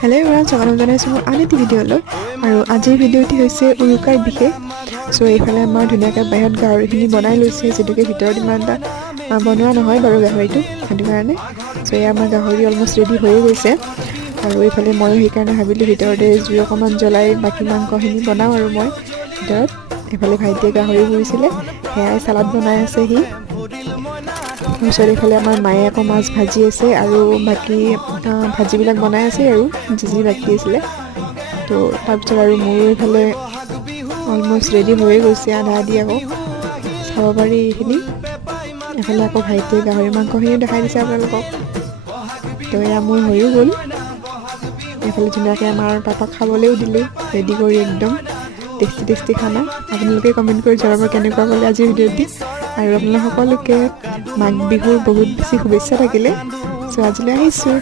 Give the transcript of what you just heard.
Hello' everyone, স্বাগতম জনাইছোঁ মোৰ আন এটি ভিডিঅ'লৈ। আৰু আজিৰ ভিডিঅ'টি হৈছে উৰুকাৰ বিশেষ। চ' এইফালে আমাৰ ধুনীয়াকৈ বাহিৰত গাহৰিখিনি বনাই লৈছে, যিটোকে ভিতৰত ইমান এটা বনোৱা নহয় বাৰু গাহৰিটো, সেইটো কাৰণে। চ' এয়া আমাৰ গাহৰি অলমষ্ট ৰেডি হৈয়ে গৈছে। আৰু এইফালে ময়ো সেইকাৰণে ভাবিলোঁ ভিতৰতে জুই অকণমান জ্বলাই বাকী মাংসখিনি বনাওঁ আৰু মই ভিতৰত। এইফালে ভাইটিয়ে গাহৰি পুৰিছিলে, সেয়াই চালাড বনাই আছে সি। তাৰপিছত এইফালে আমাৰ মায়ে আকৌ মাছ ভাজি আছে আৰু বাকী ভাজিবিলাক বনাই আছে আৰু যি বাকী আছিলে। তো তাৰপিছত আৰু মোৰো এইফালে অলমষ্ট ৰেডি হৈয়ে গৈছে আধা আধি। আকৌ চাব পাৰি এইখিনি। এইফালে আকৌ ভাইটিয়ে গাহৰি মাংসখিনিও দেখাই দিছে আপোনালোকক। তো এয়া মোৰ হৈও গ'ল। এইফালে ধুনীয়াকৈ আমাৰ পাপাক খাবলৈও দিলোঁ ৰেডি কৰি, একদম টেষ্টি টেষ্টি খানা। আপোনালোকে কমেণ্ট কৰি জনাব কেনেকুৱা পালে আজিৰ ভিডিঅ'টি। আৰু আপোনালোক সকলোকে মাঘ বিহুৰ বহুত বেছি শুভেচ্ছা থাকিলে। চ' আজিলৈ আহিছোঁ।